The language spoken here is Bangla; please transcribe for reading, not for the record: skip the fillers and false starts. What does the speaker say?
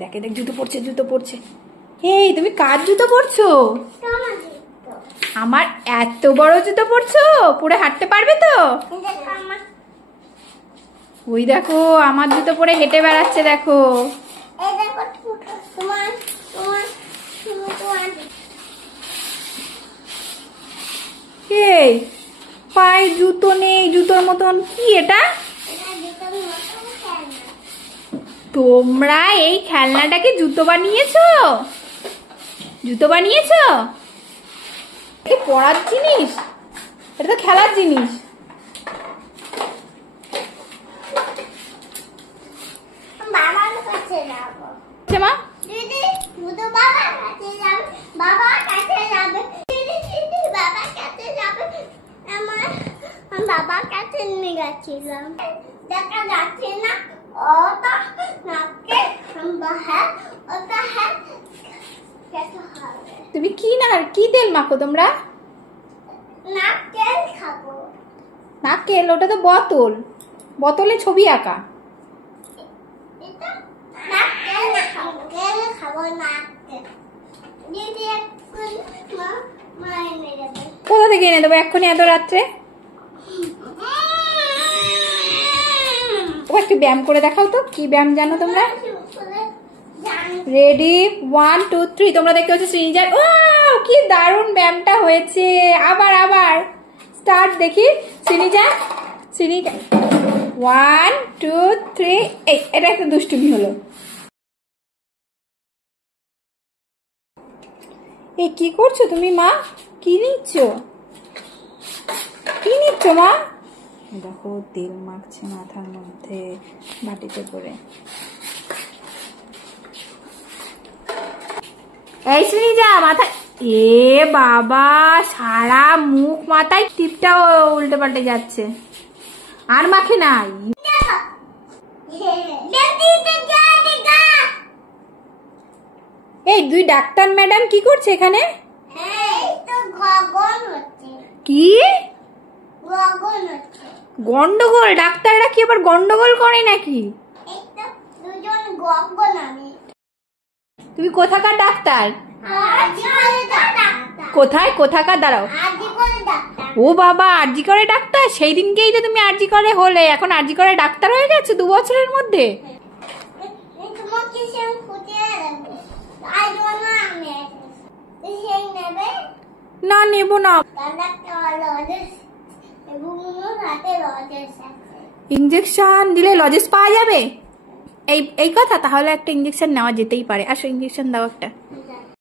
দেখ জুতো পরছে, জুতো পরছে। এই তুমি কার জুতো পরছো? আমার এত বড় জুতো পরছো, পরে হাঁটতে পারবে তো? ওই দেখো আমার জুতো পরে হেঁটে বেড়াচ্ছে, দেখো। এই পায়ে জুতো নেই, জুতোর মতন কি এটা? তোমরা এই খেলনাটাকে জুতো বানিয়েছো? জুতো বানিয়েছো? কি পড়ার জিনিস? এটা তো খেলার জিনিস। মা বাবার কাছে নিয়ে গেছিলাম, দেখা যাচ্ছে না। তুমি কি না কি তেল মাখো তোমরা? নারকেল খাবো। নারকেল? ওটা তো বোতল, বোতলে ছবি আঁকা। কোথা থেকে এনে দেবো এক্ষুনি এত রাত্রে? ও একটু ব্যায়াম করে দেখাও তো, কি ব্যায়াম জানো তোমরা? রেডি 1 2 3। তোমরা দেখতে পাচ্ছ শ্রীনিজার, ও কি দারুণ ব্যায়ামটা হয়েছে। আবার আবার স্টার্ট দেখি। শ্রীনিজা, শ্রীনিজা 1 2 3। এই এটা একটা দুষ্টুমি হলো। এই কি করছো তুমি মা? কি নিচ্ছ? কি নিচ্ছ মা? দেখো তেল মাখছে মাথার মধ্যে বাটিতে করে। এই শ্রীনিজা মাথায়, এ বাবা সারা মুখ মাথায় টিপটা উল্টে পাল্টে যাচ্ছে। আর মাখে নাই। এই দুই ডাক্তার ম্যাডাম কি করছে এখানে? কি গন্ডগোল? ডাক্তাররা কি আবার গন্ডগোল করে নাকি? তুমি কোথাকার ডাক্তার? কোথায় কোথাকার? দাঁড়াও। ও বাবা আরজি করে ডাক্তার? সেই দিনকেই তো তুমি আরজি করে হলে, এখন আরজি করে ডাক্তার হয়ে গেছে 2 বছরের মধ্যে। না নেব না। ইঞ্জেকশন দিলে লজেস পাওয়া যাবে? এই কথা, তাহলে একটা ইঞ্জেকশন নেওয়া যেতেই পারে। আসো ইঞ্জেকশন দাও একটা।